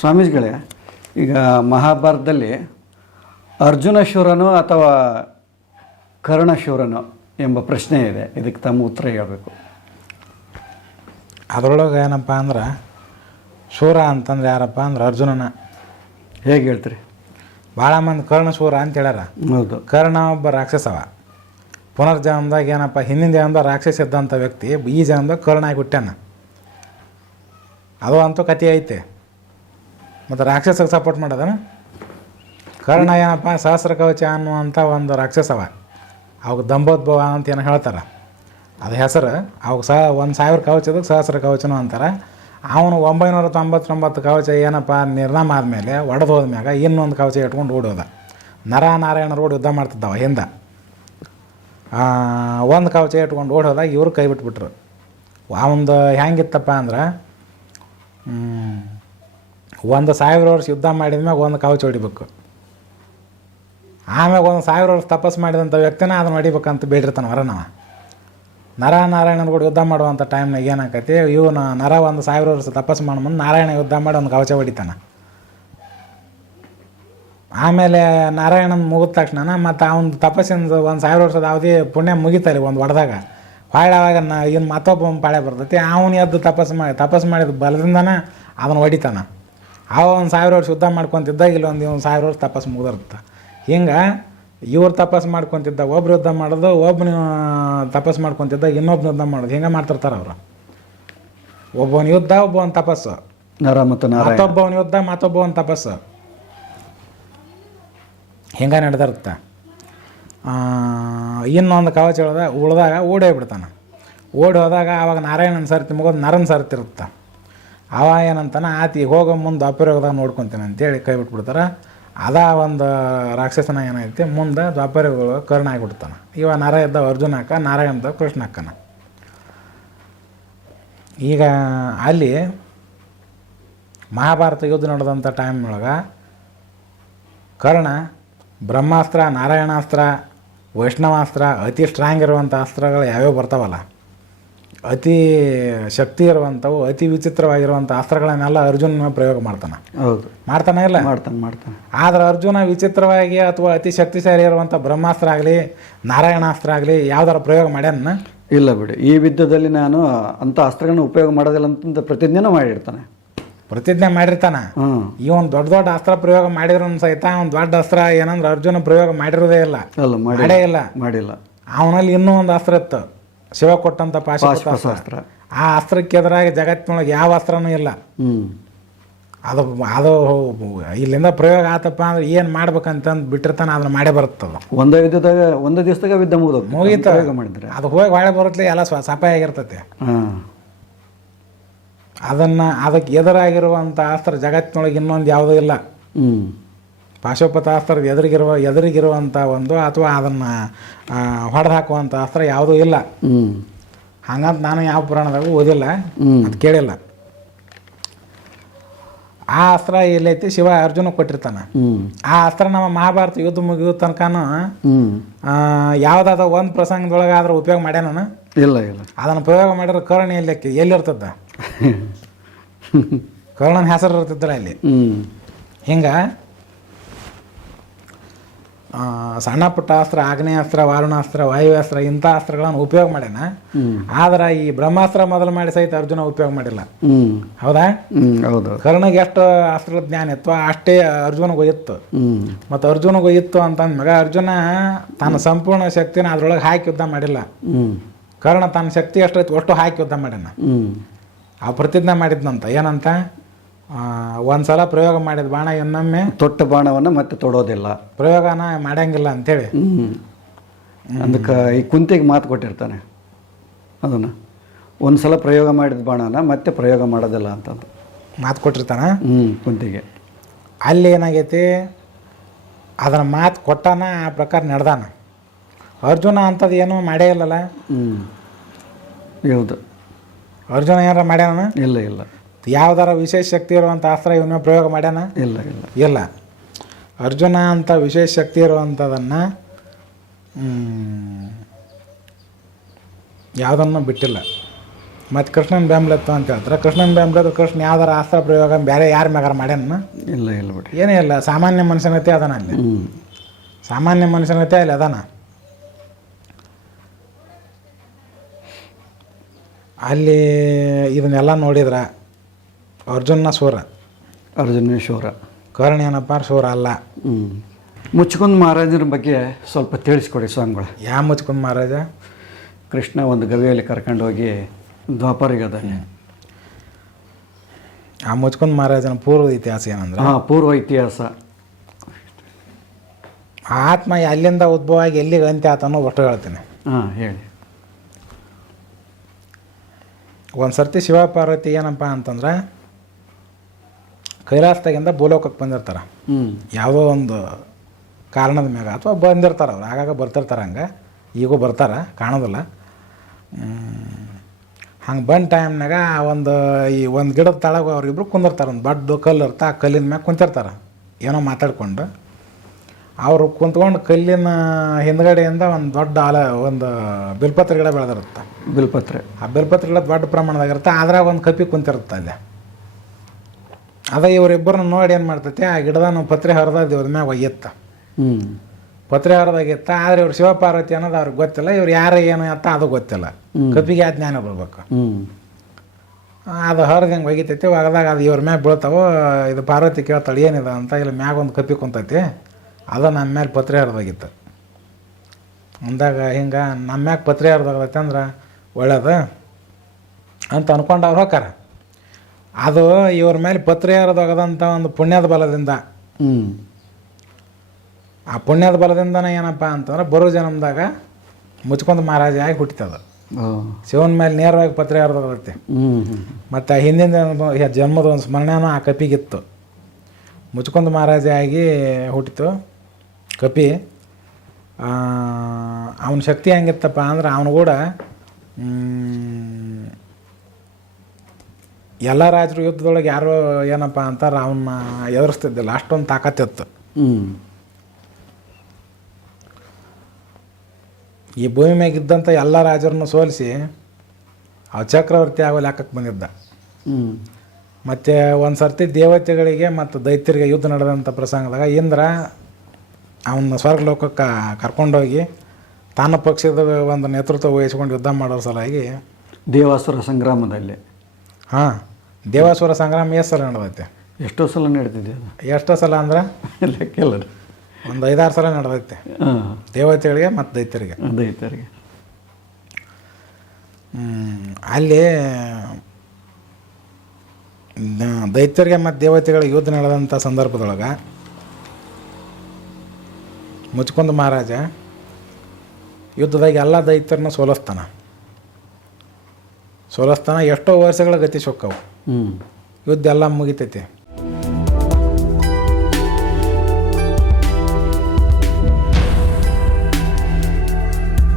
ಸ್ವಾಮೀಜಿಗಳೇ ಈಗ ಮಹಾಭಾರತದಲ್ಲಿ ಅರ್ಜುನ ಶೂರನೋ ಅಥವಾ ಕರ್ಣ ಶೂರನೋ ಎಂಬ ಪ್ರಶ್ನೆ ಇದೆ. ಇದಕ್ಕೆ ತಮ್ಮ ಉತ್ತರ ಹೇಳಬೇಕು. ಅದರೊಳಗೆ ಏನಪ್ಪ ಅಂದ್ರೆ ಶೂರ ಅಂತಂದ್ರೆ ಯಾರಪ್ಪ ಅಂದ್ರೆ ಅರ್ಜುನನ. ಹೇಗೆ ಹೇಳ್ತೀರಿ? ಭಾಳ ಮಂದಿ ಕರ್ಣ ಶೂರ ಅಂತ ಹೇಳ್ಯಾರ. ಹೌದು. ಕರ್ಣ ಒಬ್ಬ ರಾಕ್ಷಸವ. ಪುನರ್ಜನ್ಮದಾಗ ಏನಪ್ಪ ಹಿಂದಿನ ಜನ್ಮದಾಗ ರಾಕ್ಷಸ ಇದ್ದಂಥ ವ್ಯಕ್ತಿ ಈ ಜನ್ಮದಾಗ ಕರ್ಣ ಆಗಿ ಹುಟ್ಟ್ಯಾನ. ಅದು ಅಂತೂ ಕತೆ ಐತೆ. ಮತ್ತು ರಾಕ್ಷಸಕ್ಕೆ ಸಪೋರ್ಟ್ ಮಾಡೋದನ? ಕರ್ಣ ಏನಪ್ಪ ಸಹಸ್ರ ಕವಚ ಅನ್ನುವಂಥ ಒಂದು ರಾಕ್ಷಸವ ಅವಾಗ ದಂಬೋದ್ಭವ ಅಂತ ಏನೋ ಹೇಳ್ತಾರೆ. ಅದು ಹೆಸರು, ಅವಾಗ ಸಹ ಒಂದು ಸಾವಿರ ಕವಚದಕ್ಕೆ ಸಹಸ್ರ ಕವಚನು ಅಂತಾರೆ. ಅವನು ಒಂಬೈನೂರ ತೊಂಬತ್ತೊಂಬತ್ತು ಕವಚ ಏನಪ್ಪ, ನಿರ್ನಾಮ ಆದಮೇಲೆ ಒಡೆದು ಹೋದ್ಮ್ಯಾಗ ಇನ್ನೊಂದು ಕವಚ ಇಟ್ಕೊಂಡು ಓಡೋದ. ನರ ನಾರಾಯಣ ರೋಡ್ ಯುದ್ಧ ಮಾಡ್ತಿದ್ದವ ಹಿಂದೆ. ಒಂದು ಕವಚ ಇಟ್ಕೊಂಡು ಓಡೋದಾಗ ಇವರು ಕೈ ಬಿಟ್ಬಿಟ್ರು. ಒಂದು ಹೆಂಗಿತ್ತಪ್ಪ ಅಂದ್ರೆ ಒಂದು ಸಾವಿರ ವರ್ಷ ಯುದ್ಧ ಮಾಡಿದ್ಮ್ಯಾಗ ಒಂದು ಕವಚ ಹೊಡಿಬೇಕು ಆಮ್ಯಾಗ ಒಂದು ಸಾವಿರ ವರ್ಷ ತಪಸ್ಸು ಮಾಡಿದಂಥ ವ್ಯಕ್ತಿನ ಅದನ್ನ ಹೊಡಿಬೇಕಂತ ಬೇಡಿರ್ತಾನೆ ವರನವ ನರ ನಾರಾಯಣನ ಕೂಡ ಯುದ್ಧ ಮಾಡುವಂಥ ಟೈಮ್ನಾಗ ಏನಾಗತ್ತೆ ಇವನು ನರ ಒಂದು ಸಾವಿರ ವರ್ಷ ತಪಸ್ಸು ತಪಸ್ ಮುಂದೆ ನಾರಾಯಣ ಯುದ್ಧ ಮಾಡಿ ಒಂದು ಕವಚ ಹೊಡಿತಾನೆ ಆಮೇಲೆ ನಾರಾಯಣನ ಮುಗಿದ ತಕ್ಷಣ ಮತ್ತು ಅವನ ತಪಸ್ಸಿನ ಒಂದು ಸಾವಿರ ವರ್ಷದ ಅವಧಿ ಪುಣ್ಯ ಮುಗಿತಲ್ಲಿ ಒಂದು ಹೊಡೆದಾಗ ಹೊಳ್ಳಿ ಅವಾಗ ನಾ ಇನ್ನು ಮತ್ತೊಬ್ಬ ಪಾಳೆ ಬರ್ತೈತಿ, ಅವನು ಎದ್ದು ತಪಸ್ಸು ಮಾಡಿ ತಪಸ್ಸು ಮಾಡಿದ ಬಲದಿಂದನೇ ಅದನ್ನು ಹೊಡಿತಾನ. ಅವ ಒಂದು ಸಾವಿರ ವರ್ಷ ಯುದ್ಧ ಮಾಡ್ಕೊತಿದ್ದ ಇಲ್ಲೊಂದು ಒಂದು ಸಾವಿರ ವರ್ಷ ತಪಸ್ ಮುಗಿದಿರುತ್ತೆ. ಹಿಂಗೆ ಇವ್ರು ತಪಸ್ ಮಾಡ್ಕೊತಿದ್ದ ಒಬ್ರು ಯುದ್ಧ ಮಾಡೋದು ಒಬ್ಬನ ತಪಸ್ ಮಾಡ್ಕೊತಿದ್ದ ಇನ್ನೊಬ್ಬನ ಯುದ್ಧ ಮಾಡೋದು. ಹಿಂಗೆ ಮಾಡ್ತಿರ್ತಾರೆ ಅವರು. ಒಬ್ಬನ ಯುದ್ಧ ಒಬ್ಬನ ತಪಸ್ಸು ಮತ್ತೊಬ್ಬವನ ಯುದ್ಧ ಮತ್ತೊಬ್ಬವನ ತಪಸ್ಸು ಹಿಂಗೆ ನಡೆದಿರುತ್ತೆ. ಇನ್ನೊಂದು ಕವಚ ಉಳ್ದ ಉಳ್ದಾಗ ಓಡೇ ಬಿಡ್ತಾನೆ ಓಡಿ ಹೋದಾಗ ಆವಾಗ ನಾರಾಯಣನ ಸರ್ತಿ ಮುಗೋದು ನರನ ಸರ್ತಿರುತ್ತೆ. ಅವ ಏನಂತಾನೆ, ಆತಿ, ಹೋಗೋ ಮುಂದೆ ಅಪರೋಗದಾಗ ನೋಡ್ಕೊತೀನಿ ಅಂತೇಳಿ ಕೈ ಬಿಟ್ಬಿಡ್ತಾರೆ. ಅದ ಒಂದು ರಾಕ್ಷಸನ ಏನೈತಿ ಮುಂದೆ ದ್ವಾಪರಗಳು ಕರ್ಣ ಆಗಿಬಿಡ್ತಾನೆ. ಇವ ನರ ಇದ್ದ ಅರ್ಜುನಕ್ಕ, ನಾರಾಯಣದ ಕೃಷ್ಣ ಅಕ್ಕನ ಈಗ ಅಲ್ಲಿ ಮಹಾಭಾರತ ಯುದ್ಧ ನಡೆದಂಥ ಟೈಮ್ನೊಳಗೆ ಕರ್ಣ ಬ್ರಹ್ಮಾಸ್ತ್ರ, ನಾರಾಯಣಾಸ್ತ್ರ, ವೈಷ್ಣವಾಸ್ತ್ರ, ಅತಿ ಸ್ಟ್ರಾಂಗ್ ಇರುವಂಥ ಅಸ್ತ್ರಗಳು ಯಾವ್ಯಾವ ಬರ್ತಾವಲ್ಲ ಅತಿ ಶಕ್ತಿ ಇರುವಂಥವು ಅತಿ ವಿಚಿತ್ರವಾಗಿರುವಂಥ ಅಸ್ತ್ರಗಳನ್ನೆಲ್ಲ ಅರ್ಜುನ ಪ್ರಯೋಗ ಮಾಡ್ತಾನೆ. ಹೌದು. ಮಾಡ್ತಾನೆ ಇಲ್ಲ? ಮಾಡ್ತಾನೆ ಮಾಡ್ತಾನೆ. ಆದ್ರೆ ಅರ್ಜುನ ವಿಚಿತ್ರವಾಗಿ ಅಥವಾ ಅತಿ ಶಕ್ತಿಶಾಲಿ ಇರುವಂಥ ಬ್ರಹ್ಮಾಸ್ತ್ರ ಆಗಲಿ ನಾರಾಯಣಾಸ್ತ್ರ ಆಗಲಿ ಯಾವ್ದಾರ ಪ್ರಯೋಗ ಮಾಡ್ಯಾನ? ಇಲ್ಲ ಬಿಡಿ. ಈ ವಿದ್ಯದಲ್ಲಿ ನಾನು ಅಂಥ ಅಸ್ತ್ರಗಳನ್ನ ಉಪಯೋಗ ಮಾಡೋದಿಲ್ಲ ಅಂತ ಪ್ರತಿಜ್ಞೆನೂ ಮಾಡಿರ್ತಾನೆ. ಪ್ರತಿಜ್ಞೆ ಮಾಡಿರ್ತಾನೆ? ಒಂದು ದೊಡ್ಡ ದೊಡ್ಡ ಅಸ್ತ್ರ ಪ್ರಯೋಗ ಮಾಡಿದ್ರು ಸಹಿತ ಒಂದು ದೊಡ್ಡ ಅಸ್ತ್ರ ಏನಂದ್ರೆ ಅರ್ಜುನ ಪ್ರಯೋಗ ಮಾಡಿರೋದೇ ಇಲ್ಲ. ಮಾಡೇ ಇಲ್ಲ. ಮಾಡಿಲ್ಲ. ಅವನಲ್ಲಿ ಇನ್ನೂ ಒಂದು ಅಸ್ತ್ರ ಇತ್ತು. ಶಿವ ಕೊಟ್ಟಂಥ ಪಾಶಾಸ್ತ್ರ. ಆ ಅಸ್ತ್ರಕ್ಕೆ ಎದುರಾಗಿ ಜಗತ್ತಿನೊಳಗೆ ಯಾವ ಅಸ್ತ್ರನೂ ಇಲ್ಲ. ಅದು ಅದು ಇಲ್ಲಿಂದ ಪ್ರಯೋಗ ಆತಪ್ಪ ಅಂದ್ರೆ ಏನು ಮಾಡ್ಬೇಕಂತಂದು ಬಿಟ್ಟಿರ್ತಾನೆ ಅದನ್ನ ಮಾಡೇ ಬರುತ್ತದ. ಒಂದೇ ವಿದ್ಯದಾಗ ಒಂದು ದಿವಸದಾಗ ವಿದ್ಯೆ ಮುಗಿದು ಮುಗೀತು. ಮಾಡಿದ್ರೆ. ಅದು ಹೋಗಿ ಹೊಳೆ ಬರುತ್ತೆ ಎಲ್ಲ ಸಫಾಯ ಸಪಾಯ ಆಗಿರ್ತೈತೆ ಅದನ್ನು ಅದಕ್ಕೆ ಎದುರಾಗಿರುವಂಥ ಅಸ್ತ್ರ ಜಗತ್ತಿನೊಳಗೆ ಇನ್ನೊಂದು ಯಾವುದೂ ಇಲ್ಲ. ಹ್ಞೂ ಪಾಶುಪತ ಅಸ್ತ್ರದ ಎದುರಿಗಿರುವ ಎದುರಿಗಿರುವಂಥ ಒಂದು ಅಥವಾ ಅದನ್ನು ಹೊಡೆದು ಹಾಕುವಂಥ ಅಸ್ತ್ರ ಯಾವುದೂ ಇಲ್ಲ. ಹಂಗಂತ ನಾನು ಯಾವ ಪುರಾಣದಾಗೂ ಓದಿಲ್ಲ. ಅದು ಕೇಳಿಲ್ಲ. ಆ ಅಸ್ತ್ರ ಎಲ್ಲೈತಿ ಶಿವ ಅರ್ಜುನ ಕೊಟ್ಟಿರ್ತಾನೆ. ಆ ಅಸ್ತ್ರ ನಮ್ಮ ಮಹಾಭಾರತ ಯುದ್ಧ ಮುಗಿಯುವ ತನಕನೂ ಯಾವುದಾದ ಒಂದು ಪ್ರಸಂಗದೊಳಗಾದ್ರೂ ಉಪಯೋಗ ಮಾಡ್ಯಾನ ಇಲ್ಲ ಇಲ್ಲ. ಅದನ್ನು ಪ್ರಯೋಗ ಮಾಡಿದ್ರೆ ಕರ್ಣ ಎಲ್ಲಕ್ಕೆ? ಎಲ್ಲಿರ್ತದ? ಕರ್ಣನ ಹೆಸರು ಇರ್ತಿದ್ದಲ್ಲ ಅಲ್ಲಿ. ಹಿಂಗೆ ಸಣ್ಣ ಪುಟ್ಟ ಅಸ್ತ್ರ ಆಗ್ನೇಯಾಸ್ತ್ರ ವಾರುಣಾಸ್ತ್ರ ವಾಯುವ್ಯಾಸ್ತ್ರ ಇಂಥ ಅಸ್ತ್ರಗಳನ್ನು ಉಪಯೋಗ ಮಾಡ್ಯಾನ. ಆದ್ರೆ ಈ ಬ್ರಹ್ಮಾಸ್ತ್ರ ಮೊದಲು ಮಾಡಿ ಸಹಿತ ಅರ್ಜುನ ಉಪಯೋಗ ಮಾಡಿಲ್ಲ. ಹೌದಾ? ಹೌದು. ಕರ್ಣಗೆ ಎಷ್ಟು ಅಸ್ತ್ರ ಜ್ಞಾನ ಇತ್ತು ಅಷ್ಟೇ ಅರ್ಜುನ ಇತ್ತು. ಹ್ಞೂ ಮತ್ತು ಅರ್ಜುನಿಗೂ ಇತ್ತು ಮಗ ಅರ್ಜುನ ತನ್ನ ಸಂಪೂರ್ಣ ಶಕ್ತಿನ ಅದ್ರೊಳಗೆ ಹಾಕಿ ಯುದ್ಧ ಮಾಡಿಲ್ಲ. ಕರ್ಣ ತನ್ನ ಶಕ್ತಿ ಎಷ್ಟು ಅಷ್ಟು ಹಾಕಿ ಯುದ್ಧ ಮಾಡ್ಯಾನ. ಆ ಪ್ರತಿಜ್ಞೆ ಮಾಡಿದ್ನಂತ. ಏನಂತ? ಆ, ಒಂದ್ಸಲ ಪ್ರಯೋಗ ಮಾಡಿದ ಬಾಣ ಇನ್ನೊಮ್ಮೆ ತೊಟ್ಟ ಬಾಣವನ್ನು ಮತ್ತೆ ತೊಡೋದಿಲ್ಲ. ಪ್ರಯೋಗನ ಮಾಡಂಗಿಲ್ಲ ಅಂತೇಳಿ. ಹ್ಞೂ ಅದಕ್ಕೆ ಈ ಕುಂತಿಗೆ ಮಾತು ಕೊಟ್ಟಿರ್ತಾನೆ. ಅದನ್ನು. ಒಂದು ಸಲ ಪ್ರಯೋಗ ಮಾಡಿದ ಬಾಣನ ಮತ್ತೆ ಪ್ರಯೋಗ ಮಾಡೋದಿಲ್ಲ ಅಂತಂದು. ಮಾತು ಕೊಟ್ಟಿರ್ತಾನ? ಹ್ಞೂ ಕುಂತಿಗೆ. ಅಲ್ಲಿ ಏನಾಗೈತಿ? ಅದನ್ನ ಮಾತು ಕೊಟ್ಟಾನ ಆ ಪ್ರಕಾರ ನಡೆದಾನ. ಅರ್ಜುನ ಅಂಥದ್ದು ಏನೂ ಮಾಡೇ ಇಲ್ಲಲ್ಲ? ಹ್ಞೂ ಹೌದು. ಅರ್ಜುನ ಏನಾರ ಮಾಡ್ಯಾನ? ಇಲ್ಲ ಇಲ್ಲ. ಯಾವ್ದಾರ ವಿಶೇಷ ಶಕ್ತಿ ಇರುವಂಥ ಅಸ್ತ್ರ ಇವನ್ನ ಪ್ರಯೋಗ ಮಾಡ್ಯಾನ? ಇಲ್ಲ ಇಲ್ಲ. ಇಲ್ಲ. ಅರ್ಜುನ ಅಂತ ವಿಶೇಷ ಶಕ್ತಿ ಇರುವಂಥದನ್ನು ಯಾವುದನ್ನು ಬಿಟ್ಟಿಲ್ಲ. ಮತ್ತು ಕೃಷ್ಣನ ಬೆಂಬಲತ್ತು ಅಂತ ಹೇಳ್ತಾರೆ. ಕೃಷ್ಣನ ಬೆಂಬಲದ ಕೃಷ್ಣ ಯಾವ್ದಾರ ಅಸ್ತ್ರ ಪ್ರಯೋಗ ಬೇರೆ ಯಾರ ಮ್ಯಾಗಾರ ಮಾಡ್ಯಾನ? ಇಲ್ಲ ಇಲ್ಲ ಬಿಡಿ ಏನೇ ಇಲ್ಲ ಸಾಮಾನ್ಯ ಮನುಷ್ಯನತೆ ಅದಾನ ಅಲ್ಲಿ. ಸಾಮಾನ್ಯ ಮನುಷ್ಯನತೆ ಅಲ್ಲಿ ಅದಾನ. ಅಲ್ಲಿ ಇದನ್ನೆಲ್ಲ ನೋಡಿದ್ರ ಅರ್ಜುನ ಸೂರ. ಅರ್ಜುನೇಶ್ವರ ಕರ್ಣ ಏನಪ್ಪ ಸೂರ ಅಲ್ಲ. ಹ್ಞೂ ಮುಚ್ಕೊಂಡ್ ಮಹಾರಾಜರ ಬಗ್ಗೆ ಸ್ವಲ್ಪ ತಿಳಿಸ್ಕೊಡಿ ಸ್ವಾಮಿಗಳು. ಯಾ ಮುಚ್ಕೊಂಡ್ ಮಹಾರಾಜ? ಕೃಷ್ಣ ಒಂದು ಗವಿಯಲ್ಲಿ ಕರ್ಕೊಂಡೋಗಿ ದ್ವಾಪರಿಗದಲ್ಲಿ ಆ ಮುಚ್ಕೊಂಡ್ ಮಹಾರಾಜನ ಪೂರ್ವ ಇತಿಹಾಸ ಏನಂದ್ರೆ? ಹಾಂ ಪೂರ್ವ ಇತಿಹಾಸ. ಆ ಆತ್ಮ ಅಲ್ಲಿಂದ ಉದ್ಭವ ಆಗಿ ಎಲ್ಲಿಗೆ ಅಂತ್ಯ ಆತ ಅನ್ನೋ ಒಟ್ಟು ಹೇಳ್ತೀನಿ. ಹಾಂ ಹೇಳಿ. ಒಂದು ಸರ್ತಿ ಶಿವ ಪಾರ್ವತಿ ಏನಪ್ಪ ಅಂತಂದ್ರೆ ಕೈಲಾಸದಾಗಿಂದ ಭೂಲೋಕಕ್ಕೆ ಬಂದಿರ್ತಾರೆ. ಯಾವುದೋ ಒಂದು ಕಾರಣದ ಮ್ಯಾಗ ಅಥವಾ ಬಂದಿರ್ತಾರೆ ಅವ್ರು. ಆಗಾಗ ಬರ್ತಿರ್ತಾರೆ ಹಂಗೆ. ಈಗೂ ಬರ್ತಾರೆ ಕಾಣೋದಿಲ್ಲ. ಹಂಗೆ ಬಂದ ಟೈಮ್ನಾಗ ಒಂದು ಈ ಒಂದು ಗಿಡದ ತಳಗ ಅವ್ರಿಬ್ರು ಕುಂದಿರ್ತಾರೆ. ಒಂದು ದೊಡ್ಡ ಕಲ್ಲು ಇರ್ತಾ ಆ ಕಲ್ಲಿನ ಮ್ಯಾಗ ಕುಂತಿರ್ತಾರೆ. ಏನೋ ಮಾತಾಡ್ಕೊಂಡು. ಅವರು ಕುಂತ್ಕೊಂಡು ಕಲ್ಲಿನ ಹಿಂದ್ಗಡೆಯಿಂದ ಒಂದು ದೊಡ್ಡ ಆಲ ಒಂದು ಬಿಲ್ಪತ್ರೆ ಗಿಡ ಬೆಳೆದಿರುತ್ತೆ. ಬಿಲ್ಪತ್ರೆ. ಆ ಬಿಲ್ಪತ್ರೆ ಗಿಡ ದೊಡ್ಡ ಪ್ರಮಾಣದಾಗ ಇರುತ್ತೆ. ಅದ್ರಾಗ ಒಂದು ಕಪ್ಪಿ ಕುಂತಿರುತ್ತೆ ಅಲ್ಲಿ. ಅದ ಇವರಿಬ್ಬರನ್ನ ನೋಡಿ ಏನು ಮಾಡ್ತೈತಿ? ಆ ಗಿಡದ ನಾವು ಪತ್ರೆ ಹರಿದಾದ ಇವ್ರ ಮ್ಯಾಗ ಒಯ್ಯತ್ತ. ಪತ್ರೆ ಹರಿದಾಗಿತ್ತ ಆದ್ರೆ ಇವ್ರು ಶಿವಪಾರ್ವತಿ ಅನ್ನೋದು ಅವ್ರಿಗೆ ಗೊತ್ತಿಲ್ಲ. ಇವ್ರು ಯಾರು ಏನು ಅಂತ ಅದು ಗೊತ್ತಿಲ್ಲ. ಕಪಿಗೆ ಆ ಜ್ಞಾನ ಬರ್ಬೇಕು. ಅದು ಹರಿದು ಹೆಂಗೆ ಒಗಿತೈತಿ ಒಗದಾಗ ಅದು ಇವ್ರ ಮ್ಯಾಗ ಬೀಳ್ತಾವೋ ಇದು ಪಾರ್ವತಿ ಕೇಳ್ತಾಳೆ ಏನಿದೆ ಅಂತ ಇಲ್ಲಿ ಮ್ಯಾಗ ಒಂದು ಕಪಿ ಕುಂತೈತಿ. ಅದು ನಮ್ಮ ಮೇಲೆ ಪತ್ರೆ ಹರಿದಾಗಿತ್ತು. ಅಂದಾಗ ಹಿಂಗೆ ನಮ್ಮ ಮ್ಯಾಗ ಪತ್ರೆ ಹರಿದಾಗೈತೆ ಅಂದ್ರೆ ಒಳ್ಳೇದು ಅಂತ ಅನ್ಕೊಂಡು ಅವ್ರು ಹೋಕಾರ ಅದು ಇವ್ರ ಮೇಲೆ ಪತ್ರೆ ಹರಿದಾಗದಂಥ ಒಂದು ಪುಣ್ಯದ ಬಲದಿಂದ. ಆ ಪುಣ್ಯದ ಬಲದಿಂದನೇ ಏನಪ್ಪ ಅಂತಂದ್ರೆ ಬರೋ ಜನ್ಮದಾಗ ಮುಚ್ಕೊಂಡು ಮಹಾರಾಜ ಆಗಿ ಹುಟ್ಟಿತದ. ಶಿವನ ಮೇಲೆ ನೇರವಾಗಿ ಪತ್ರ ಹ್ಞೂ ಮತ್ತು ಆ ಹಿಂದಿನ ಜನ್ಮ- ಜನ್ಮದ ಒಂದು ಸ್ಮರಣೆನೂ ಆ ಕಪಿಗಿತ್ತು. ಮುಚ್ಕೊಂಡು ಮಹಾರಾಜ ಆಗಿ ಹುಟ್ಟಿತು. ಕಪಿ ಅವನ ಶಕ್ತಿ ಹೆಂಗಿತ್ತಪ್ಪ ಅಂದ್ರೆ ಅವನು ಕೂಡ ಎಲ್ಲ ರಾಜರು ಯುದ್ಧದೊಳಗೆ ಯಾರು ಏನಪ್ಪ ಅಂತಾರೆ ಅವನ್ನ ಎದುರಿಸ್ತಿದ್ದಿಲ್ಲ ಅಷ್ಟೊಂದು ತಾಕತ್ತಿತ್ತು ಇತ್ತು. ಈ ಭೂಮಿ ಮ್ಯಾಗ ಇದ್ದಂಥ ಎಲ್ಲ ರಾಜರನ್ನು ಸೋಲಿಸಿ ಅವ ಚಕ್ರವರ್ತಿ ಆಗೋ ಲೆಕ್ಕಕ್ಕೆ ಬಂದಿದ್ದ. ಮತ್ತು ಒಂದು ಸರ್ತಿ ದೇವತೆಗಳಿಗೆ ಮತ್ತು ದೈತ್ಯರಿಗೆ ಯುದ್ಧ ನಡೆದಂಥ ಪ್ರಸಂಗದಾಗ ಇಂದ್ರ ಅವನ್ನ ಸ್ವರ್ಗ ಲೋಕಕ್ಕೆ ಕರ್ಕೊಂಡೋಗಿ ತನ್ನ ಪಕ್ಷದ ಒಂದು ನೇತೃತ್ವ ವಹಿಸ್ಕೊಂಡು ಯುದ್ಧ ಮಾಡೋ ಸಲುವಾಗಿ ದೇವಾಸುರ ಸಂಗ್ರಾಮದಲ್ಲಿ. ಹಾಂ ದೇವಾಸುರ ಸಂಗ್ರಾಮ ಎಷ್ಟು ಸಲ ನಡೆದೈತೆ? ಎಷ್ಟೋ ಸಲ ನಡೆದಿದೆ ಅದು. ಎಷ್ಟೋ ಸಲ ಅಂದ್ರೆ? ಲೆಕ್ಕಿಲ್ಲ ಒಂದು ಐದಾರು ಸಲ ನಡೆದೈತೆ. ದೇವತೆಗಳಿಗೆ ಮತ್ತು ದೈತ್ಯರಿಗೆ. ದೈತ್ಯರಿಗೆ. ಅಲ್ಲಿ ದೈತ್ಯರಿಗೆ ಮತ್ತು ದೇವತೆಗಳಿಗೆ ಯುದ್ಧ ನಡೆದಂಥ ಸಂದರ್ಭದೊಳಗೆ ಮುಚ್ಕೊಂಡ ಮಹಾರಾಜ ಯುದ್ಧದಾಗ ಎಲ್ಲ ದೈತ್ಯರನ್ನ ಸೋಲಿಸ್ತಾನ. ಸೋಲಿಸ್ತಾನ ಎಷ್ಟೋ ವರ್ಷಗಳ ಗತಿ ಸೊಕ್ಕವು ಹ್ಞೂ ಯುದ್ಧ ಎಲ್ಲ ಮುಗಿತೈತಿ.